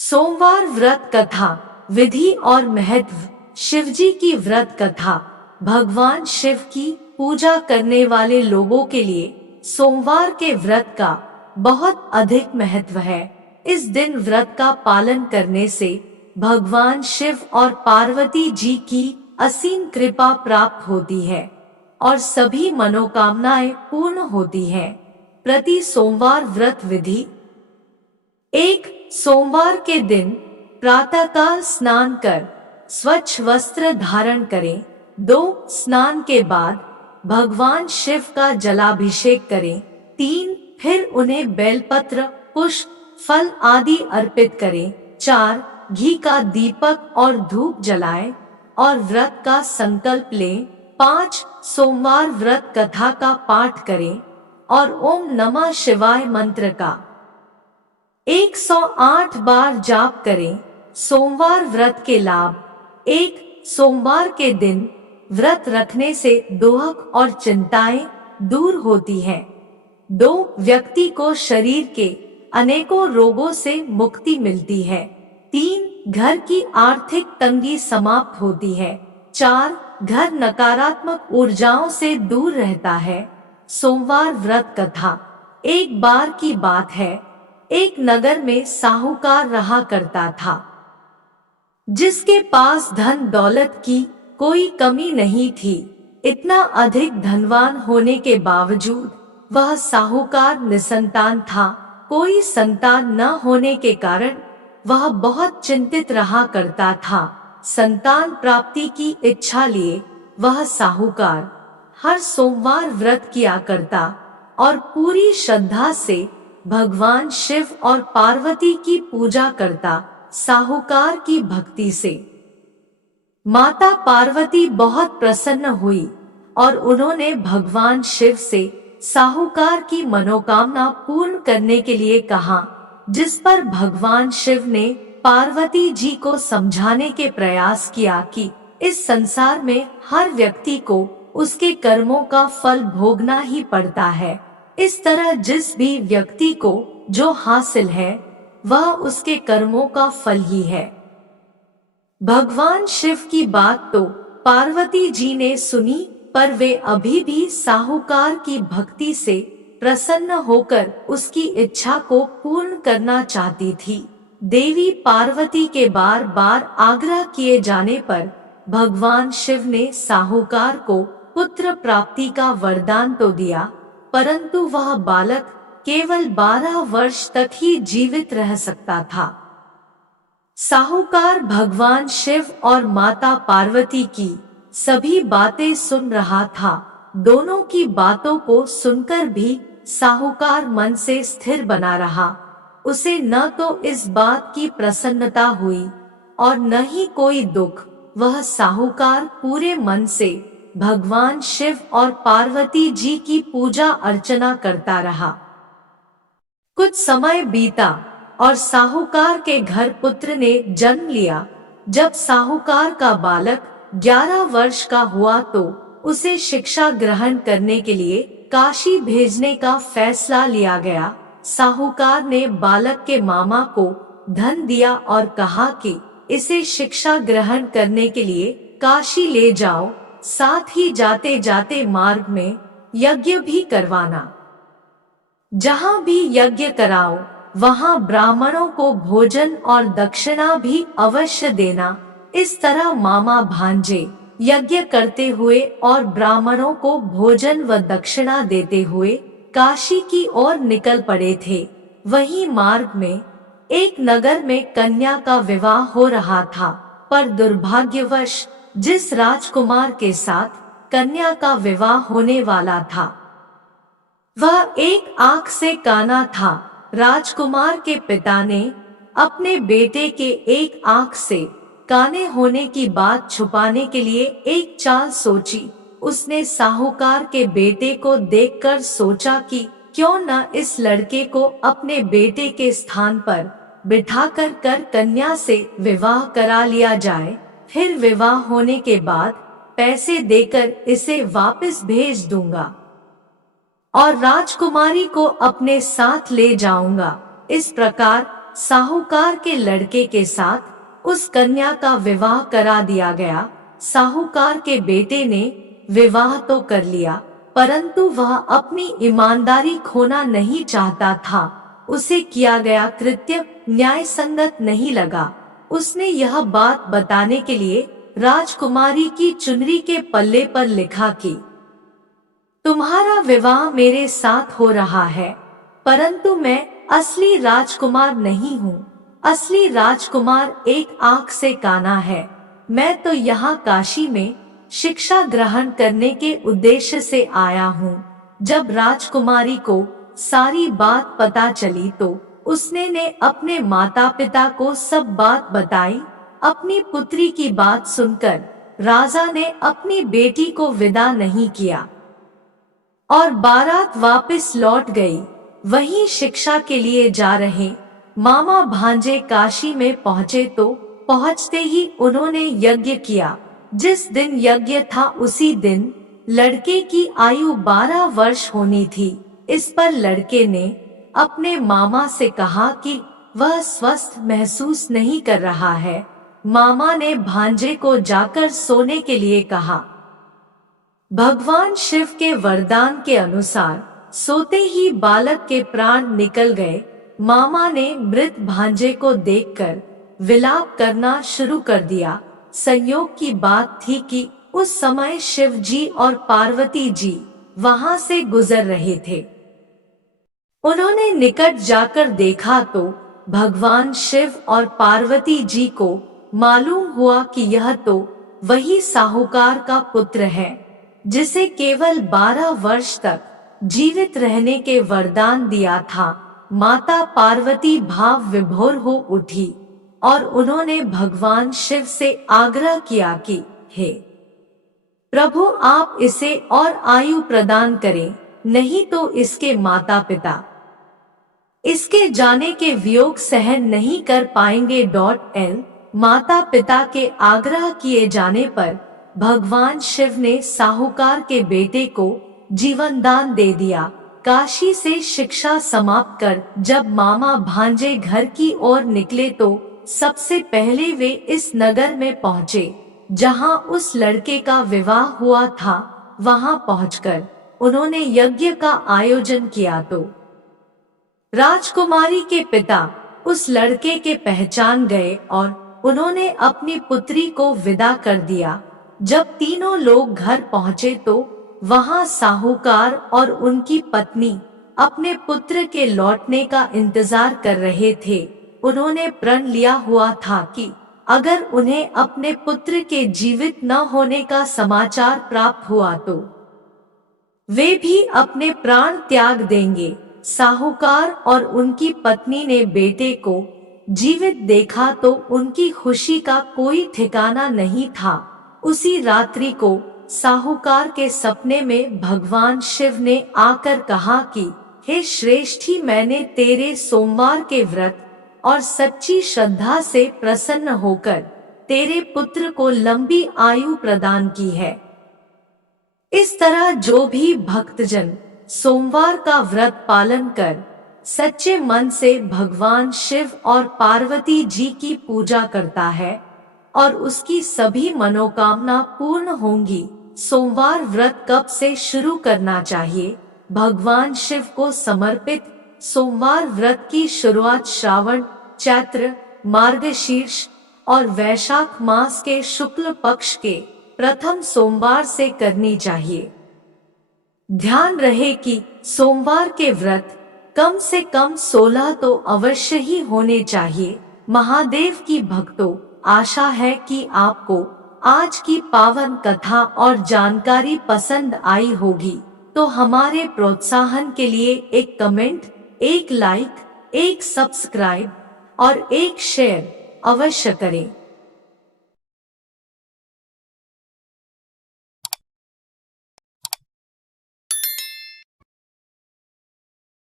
सोमवार व्रत कथा विधि और महत्व। शिवजी की व्रत कथा। भगवान शिव की पूजा करने वाले लोगों के लिए सोमवार के व्रत का बहुत अधिक महत्व है। इस दिन व्रत का पालन करने से भगवान शिव और पार्वती जी की असीम कृपा प्राप्त होती है और सभी मनोकामनाएं पूर्ण होती हैं। प्रति सोमवार व्रत विधि। 1. सोमवार के दिन प्रातःकाल स्नान कर स्वच्छ वस्त्र धारण करें। 2. स्नान के बाद भगवान शिव का जलाभिषेक करें। 3. फिर उन्हें बेलपत्र, पुष्प, फल आदि अर्पित करें। 4. घी का दीपक और धूप जलाएं और व्रत का संकल्प लें। 5. सोमवार व्रत कथा का पाठ करें और ओम नमः शिवाय मंत्र का 108 बार जाप करें। सोमवार व्रत के लाभ। 1. सोमवार के दिन व्रत रखने से दुख और चिंताएं दूर होती हैं। 2. व्यक्ति को शरीर के अनेकों रोगों से मुक्ति मिलती है। 3. घर की आर्थिक तंगी समाप्त होती है। 4. घर नकारात्मक ऊर्जाओं से दूर रहता है। सोमवार व्रत कथा। एक बार की बात है, एक नगर में साहूकार रहा करता था, जिसके पास धन दौलत की कोई कमी नहीं थी। इतना अधिक धनवान होने के बावजूद वह साहूकार निसंतान था। कोई संतान न होने के कारण वह बहुत चिंतित रहा करता था। संतान प्राप्ति की इच्छा लिए वह साहूकार हर सोमवार व्रत किया करता और पूरी श्रद्धा से भगवान शिव और पार्वती की पूजा करता। साहूकार की भक्ति से माता पार्वती बहुत प्रसन्न हुई और उन्होंने भगवान शिव से साहूकार की मनोकामना पूर्ण करने के लिए कहा, जिस पर भगवान शिव ने पार्वती जी को समझाने के प्रयास किया कि इस संसार में हर व्यक्ति को उसके कर्मों का फल भोगना ही पड़ता है। इस तरह जिस भी व्यक्ति को जो हासिल है वह उसके कर्मों का फल ही है। भगवान शिव की बात तो पार्वती जी ने सुनी, पर वे अभी भी साहूकार की भक्ति से प्रसन्न होकर उसकी इच्छा को पूर्ण करना चाहती थी। देवी पार्वती के बार बार आग्रह किए जाने पर भगवान शिव ने साहूकार को पुत्र प्राप्ति का वरदान तो दिया, परंतु वह बालक केवल 12 वर्ष तक ही जीवित रह सकता था। साहूकार भगवान शिव और माता पार्वती की सभी बातें सुन रहा था। दोनों की बातों को सुनकर भी साहूकार मन से स्थिर बना रहा। उसे न तो इस बात की प्रसन्नता हुई और न ही कोई दुख। वह साहूकार पूरे मन से भगवान शिव और पार्वती जी की पूजा अर्चना करता रहा। कुछ समय बीता और साहूकार के घर पुत्र ने जन्म लिया। जब साहूकार का बालक 11 वर्ष का हुआ तो उसे शिक्षा ग्रहण करने के लिए काशी भेजने का फैसला लिया गया। साहूकार ने बालक के मामा को धन दिया और कहा कि इसे शिक्षा ग्रहण करने के लिए काशी ले जाओ, साथ ही जाते जाते मार्ग में यज्ञ भी करवाना। जहाँ भी यज्ञ कराओ वहाँ ब्राह्मणों को भोजन और दक्षिणा भी अवश्य देना। इस तरह मामा भांजे यज्ञ करते हुए और ब्राह्मणों को भोजन व दक्षिणा देते हुए काशी की ओर निकल पड़े थे। वहीं मार्ग में एक नगर में कन्या का विवाह हो रहा था, पर दुर्भाग्यवश जिस राजकुमार के साथ कन्या का विवाह होने वाला था वह एक आंख से काना था। राजकुमार के पिता ने अपने बेटे के एक आंख से काने होने की बात छुपाने के लिए एक चाल सोची। उसने साहूकार के बेटे को देखकर सोचा कि क्यों न इस लड़के को अपने बेटे के स्थान पर बिठाकर कन्या से विवाह करा लिया जाए। फिर विवाह होने के बाद पैसे देकर इसे वापस भेज दूंगा और राजकुमारी को अपने साथ ले जाऊंगा। इस प्रकार साहूकार के लड़के के साथ उस कन्या का विवाह करा दिया गया। साहूकार के बेटे ने विवाह तो कर लिया, परंतु वह अपनी ईमानदारी खोना नहीं चाहता था। उसे किया गया कृत्य न्याय संगत नहीं लगा। उसने यह बात बताने के लिए राजकुमारी की चुनरी के पल्ले पर लिखा कि तुम्हारा विवाह मेरे साथ हो रहा है, परंतु मैं असली राजकुमार नहीं हूँ। असली राजकुमार एक आंख से काना है। मैं तो यहाँ काशी में शिक्षा ग्रहण करने के उद्देश्य से आया हूँ। जब राजकुमारी को सारी बात पता चली तो उसने अपने माता पिता को सब बात बताई। अपनी पुत्री की बात सुनकर राजा ने अपनी बेटी को विदा नहीं किया और बारात वापस लौट गई। वहीं शिक्षा के लिए जा रहे मामा भांजे काशी में पहुँचे तो पहुँचते ही उन्होंने यज्ञ किया। जिस दिन यज्ञ था उसी दिन लड़के की आयु 12 वर्ष होनी थी। इस पर लड़के ने अपने मामा से कहा कि वह स्वस्थ महसूस नहीं कर रहा है। मामा ने भांजे को जाकर सोने के लिए कहा। भगवान शिव के वरदान के अनुसार सोते ही बालक के प्राण निकल गए। मामा ने मृत भांजे को देखकर विलाप करना शुरू कर दिया। संयोग की बात थी कि उस समय शिव जी और पार्वती जी वहां से गुजर रहे थे। उन्होंने निकट जाकर देखा तो भगवान शिव और पार्वती जी को मालूम हुआ कि यह तो वही साहूकार का पुत्र है जिसे केवल 12 वर्ष तक जीवित रहने के वरदान दिया था। माता पार्वती भाव विभोर हो उठी और उन्होंने भगवान शिव से आग्रह किया कि हे प्रभु, आप इसे और आयु प्रदान करें, नहीं तो इसके माता पिता इसके जाने के वियोग सहन नहीं कर पाएंगे। L माता पिता के आग्रह किए जाने पर भगवान शिव ने साहूकार के बेटे को जीवन दान दे दिया। काशी से शिक्षा समाप्त कर जब मामा भांजे घर की ओर निकले तो सबसे पहले वे इस नगर में पहुँचे जहाँ उस लड़के का विवाह हुआ था। वहाँ पहुंचकर उन्होंने यज्ञ का आयोजन किया तो राजकुमारी के पिता उस लड़के के पहचान गए और उन्होंने अपनी पुत्री को विदा कर दिया। जब तीनों लोग घर पहुँचे तो वहाँ साहूकार और उनकी पत्नी अपने पुत्र के लौटने का इंतजार कर रहे थे। उन्होंने प्रण लिया हुआ था कि अगर उन्हें अपने पुत्र के जीवित न होने का समाचार प्राप्त हुआ तो वे भी अपने प्राण त्याग देंगे। साहूकार और उनकी पत्नी ने बेटे को जीवित देखा तो उनकी खुशी का कोई ठिकाना नहीं था। उसी रात्रि को साहूकार के सपने में भगवान शिव ने आकर कहा कि हे श्रेष्ठी, मैंने तेरे सोमवार के व्रत और सच्ची श्रद्धा से प्रसन्न होकर तेरे पुत्र को लंबी आयु प्रदान की है। इस तरह जो भी भक्तजन सोमवार का व्रत पालन कर सच्चे मन से भगवान शिव और पार्वती जी की पूजा करता है और उसकी सभी मनोकामना पूर्ण होंगी। सोमवार व्रत कब से शुरू करना चाहिए? भगवान शिव को समर्पित सोमवार व्रत की शुरुआत श्रावण, चैत्र, मार्गशीर्ष और वैशाख मास के शुक्ल पक्ष के प्रथम सोमवार से करनी चाहिए। ध्यान रहे कि सोमवार के व्रत कम से कम 16 तो अवश्य ही होने चाहिए। महादेव की भक्तों, आशा है कि आपको आज की पावन कथा और जानकारी पसंद आई होगी। तो हमारे प्रोत्साहन के लिए एक कमेंट, एक लाइक, एक सब्सक्राइब और एक शेयर अवश्य करें।